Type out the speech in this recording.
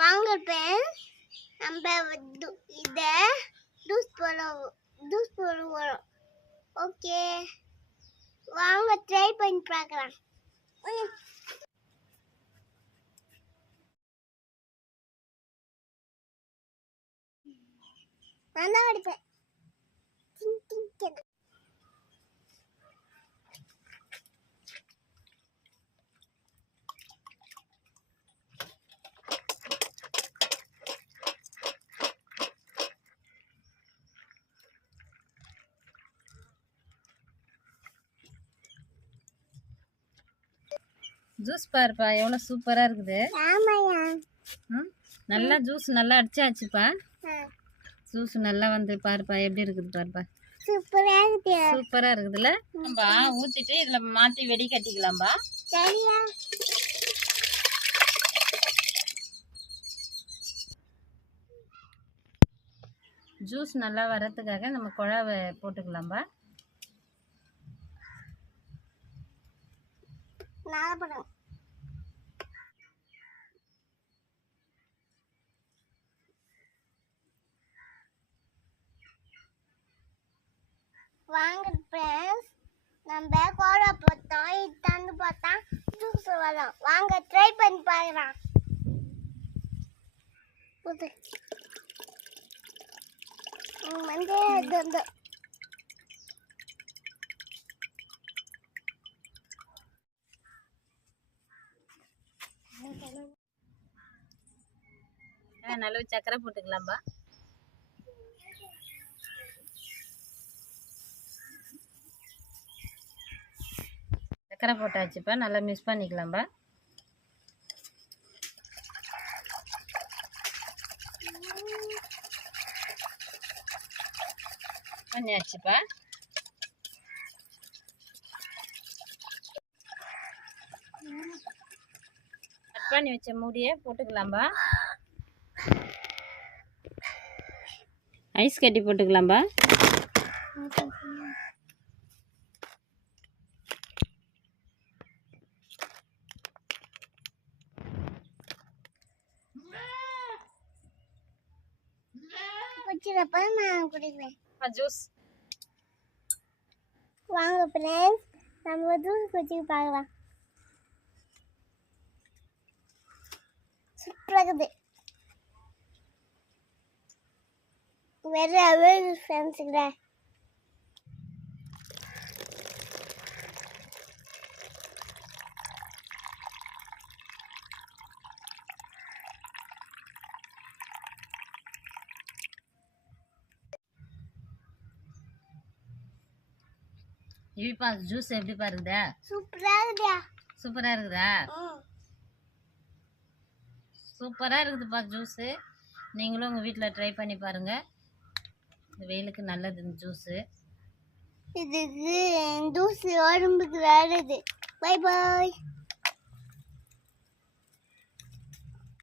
வாங்க ஃப்ரெண்ட்ஸ், நம்ம இதை ஜூஸ் போட வரோம். ஓகே, வாங்க ட்ரை பண்ணி பார்க்கலாம். நான் தான் அடிப்பேன். ஜூஸ் பாருப்பா, எவ்வளோ சூப்பராக இருக்குது. நல்லா ஜூஸ் நல்லா அடிச்சாச்சுப்பா. ஜூஸ் நல்லா வந்து பாருப்பா, எப்படி இருக்குது பாருப்பா. சூப்பரா இருக்குதுல்ல. நம்ம ஊத்திட்டு இதுல மாத்தி வெடி கட்டிக்கலாம்பா. சரியா? ஜூஸ் நல்லா வர்றதுக்காக நம்ம குழாவை போட்டுக்கலாம்பா. வாங்க ஃப்ரெண்ட்ஸ், நம்ம கோலா போட்டோம். இது தந்து பார்த்தா ஜூஸ் வரும். வாங்க ட்ரை பண்ணி பார்க்கலாம். வந்து நல்ல சக்கரை போட்டுக்கலாம்பா. சக்கரை போட்டாச்சுப்பா, நல்லா மிக்ஸ் பண்ணிக்கலாம்பா. பண்ணியாச்சுப்பா. கட் பண்ணி வச்ச மூடியை போட்டுக்கலாம்பா. ஐஸ் கட்டி போட்டுக்கலாம்பா. நான் குடிப்பேன் ஜூஸ். வாங்க ஃப்ரெண்ட்ஸ், நம்ம ஜூஸ் குடிச்சு பார்க்கலாம். சூப்பராக இருக்குது. வேற ஃப்ரெண்ட்ஸுங்களே, இப்பா ஜூஸ் எப்படி பாருக்குதா? சூப்பரா இருக்குதா? சூப்பரா இருக்குதா? சூப்பரா இருக்குதுப்பா ஜூஸு. நீங்களும் உங்கள் வீட்டில் ட்ரை பண்ணி பாருங்கள். இந்த வெயிலுக்கு நல்லது இந்த ஜூஸு. இதுக்கு ஜூஸ் உடம்புக்கு நல்லது. Bye bye.